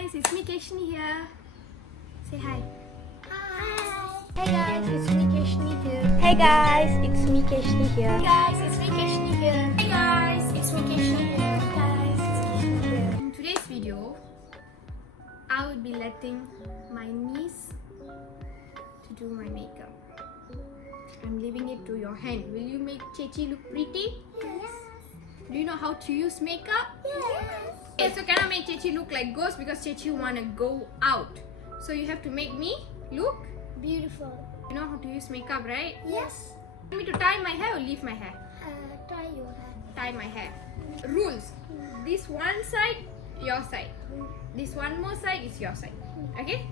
guys, it's me Khesyinii here. Say hi. Hi. Hey guys, it's me Khesyinii here. Hey guys, it's me Khesyinii here. Hey guys, it's me Khesyinii here. Hey guys, it's me Khesyinii here. Guys, it's Khesyinii here. In today's video, I will be letting my niece to do my makeup. I'm leaving it to your hand. Will you make Chechi look pretty? Yes. Do you know how to use makeup? Yes. Okay, so cannot make Chechi look like ghost because Chechi wanna go out. So you have to make me look Beautiful. You know how to use makeup, right? Yes. Want me to tie my hair or leave my hair? Try your hand. Tie my hair. Rules. This one side, your side. This one more side is your side. Okay?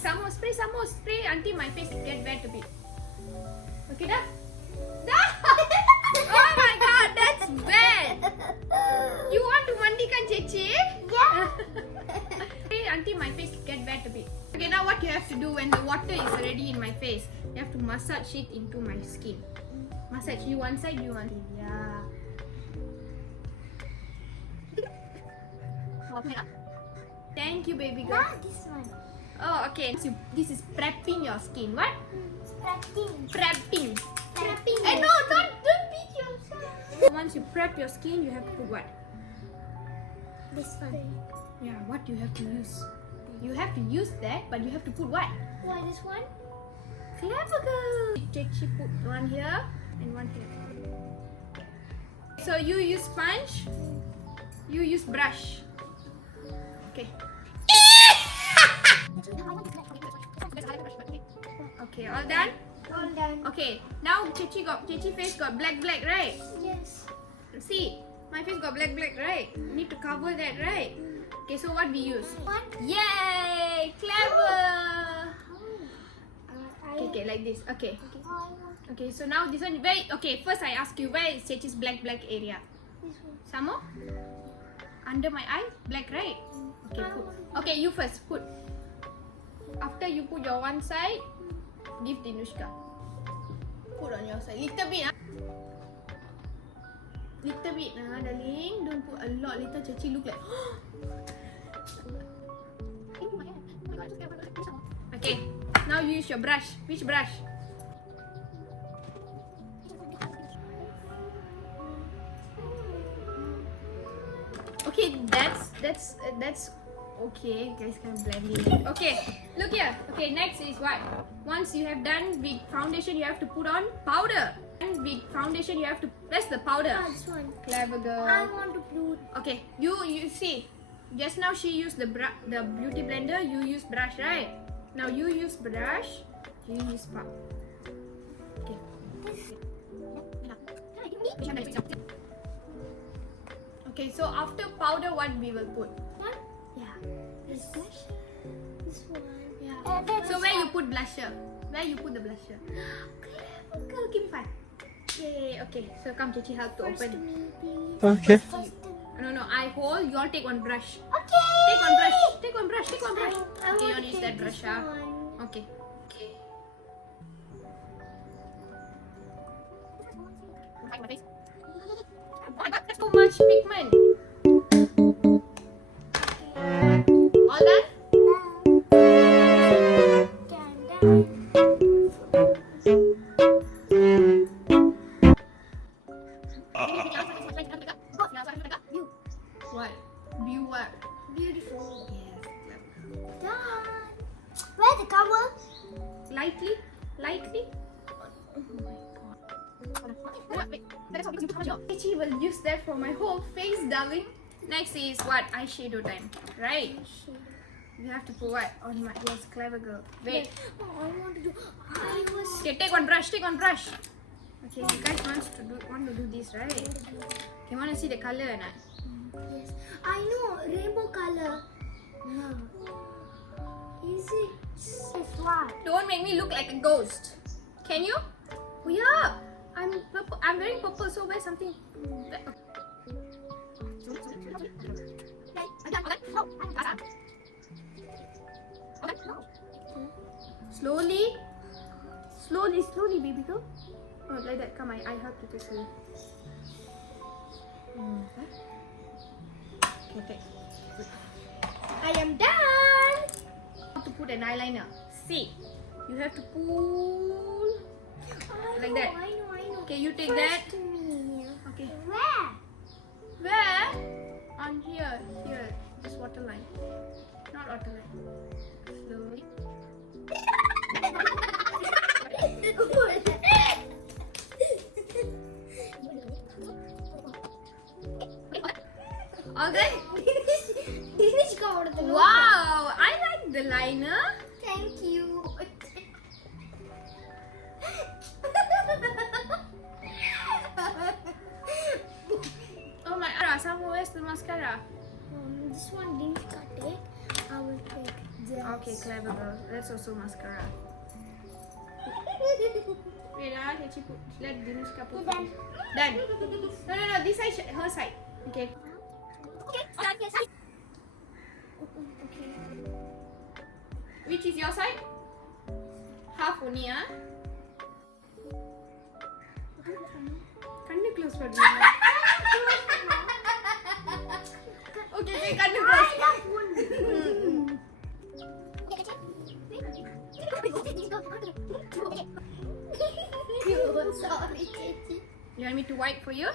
Some more spray until my face get wet a bit. Okay, dah? Dah! Oh my god, that's bad! You want to mandikan Chechi? Yeah. Spray until my face get wet a bit. Okay, now what you have to do when the water is already in my face, you have to massage it into my skin. Massage you one side, you one side. Yeah. Thank you, baby girl. Not this one. Oh, okay. So this is prepping your skin. What? Prepping. Prepping. Prepping. No, don't beat yourself. Once you prep your skin, you have to put what? This one. Yeah, what you have to use? You have to use that, but you have to put what? Why this one? Clever girl. Chechi put one here and one here. So you use sponge, you use brush. Okay. Okay, all done? All done. Okay, now Chechi face got black, right? Yes. See, my face got black, right? Need to cover that, right? Okay, so what we use? What? Yay! Clever! Okay, like this. Okay. Okay, so now this one, okay, first I ask you, where is Chechi's black area? This one. Some more? Under my eye? Black, right? Okay, put. Okay, you first, put. After you put your one side, give Dinushka. Put on your side. Little bit, Little bit, darling. Don't put a lot. Later Chechi look like... Okay, now you use your brush. Which brush? Okay, that's okay. Guys can blend it. Okay, look here. Okay, next is what? Once you have done with foundation, you have to put on powder. And with foundation, you have to press the powder. This one. Clever girl. I want to put. Okay, you see. Just now she used the beauty blender. You use brush, right? Now you use brush. You use powder. Okay. Okay, so after powder, what we will put? What? Yeah. This blusher. This one. Yeah. So where you put blusher? Where you put the blusher? Clever girl, give me 5. Yay. Okay, so come Chechi, help to First open. to me, please. Okay. First to me. No, I hold. You all take one brush. Okay. Take one brush. Take one brush. Take one brush. I Okay, you want all to use that take brush, this huh? one. Okay. Okay. That's too much pigment. All done? What? Viewer. Beautiful. Yes. Done. Where's the cover? Lightly. Oh my god. Chechi will use that for my whole face, darling. Next is what? Eyeshadow time. Right? You have to put what? On my... Yes, clever girl. Wait. Oh, I want to do. I was. Okay, take one brush. Okay, you guys want to do this, right? Okay, want to see the color or not? Yes. I know rainbow color. No. Is it? It's what? Don't make me look like a ghost. Can you? Oh yeah. I'm purple. I'm wearing purple, so wear something. Slowly, baby girl. Oh, like that. Come, I help you to slowly. Okay. Okay. I am done. How to put an eyeliner? See, you have to pull like that. I know. Okay, you take First that. me. Okay. Where? Where? On here. Just waterline. Not waterline. Slowly. All good? Wow, I like the liner. Thank you. Oh my god, Samu, where's the mascara? This one didn't cut it. I will take this. Okay, clever girl. That's also mascara. Wait, let Dinushka put. Done. Done. No, this side, her side. Okay. Okay. Which is your side? Half only, huh? Can you close for me? Okay, can you close? Sorry, Chechi. You want me to wipe for you?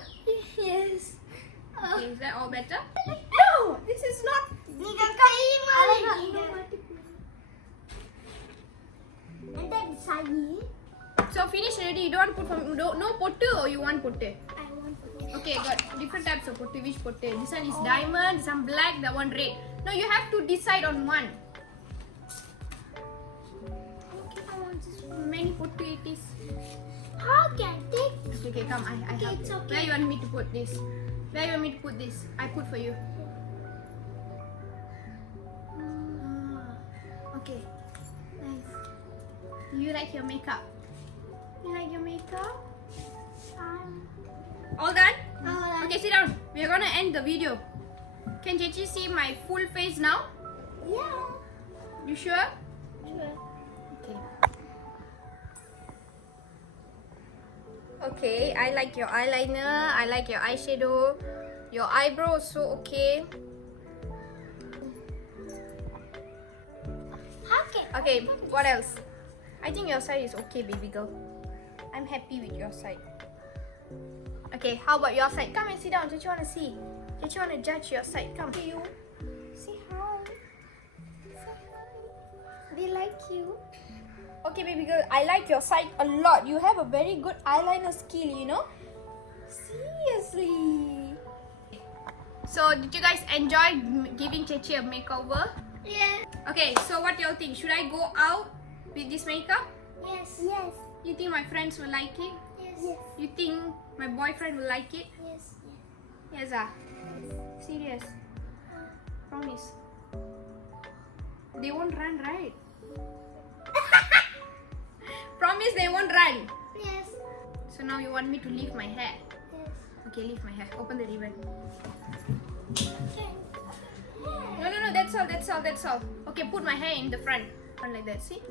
Yes. Okay, is that all better? No, this is not. And then Sagi. So finish already. You don't want to put no pottu or you want pottu? I want to. Okay, got different types of pottu. Which pottu? This one is diamond, this one black, that one red. No, you have to decide on one. Okay, I want this one. Many pottu it is. How can take? Okay, come. I Okay, help. it's okay. Where you want me to put this? Where you want me to put this? I put for you. Okay. Nice. You like your makeup? You like your makeup? All done? Okay, sit down. We are gonna end the video. Can Chechi see my full face now? Yeah. You sure? Sure. Okay. Okay, I like your eyeliner. I like your eyeshadow. Your eyebrow also okay. Okay, what else? I think your side is okay, baby girl. I'm happy with your side. Okay, how about your side? Come and sit down. Chechi wanna see. Chechi wanna judge your side. Come. You. Say hi. Say hi. They like you. Okay, baby girl, I like your side a lot. You have a very good eyeliner skill, you know? Seriously. So, did you guys enjoy giving Chechi a makeover? Yeah. Okay, so what y'all think? Should I go out with this makeup? Yes. Yes. You think my friends will like it? Yes. You think my boyfriend will like it? Yes. Yes, serious. Promise. They won't run, right? Promise they won't run. Yes. So now you want me to leave my hair? Yes. Okay, leave my hair. Open the ribbon. Okay. No, that's all. Okay, put my hair in the front. Front like that, see?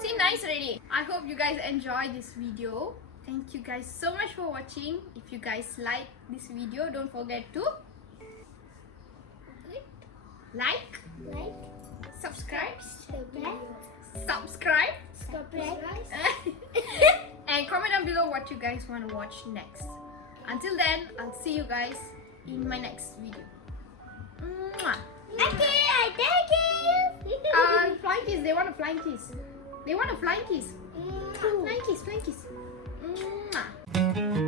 See, nice already. I hope you guys enjoy this video. Thank you guys so much for watching. If you guys like this video, don't forget to like, subscribe, and comment down below what you guys want to watch next. Until then, I'll see you guys in my next video. Mwah. Okay, I take it. Flying kiss. They want a flying kiss. Flying kiss. Mwah.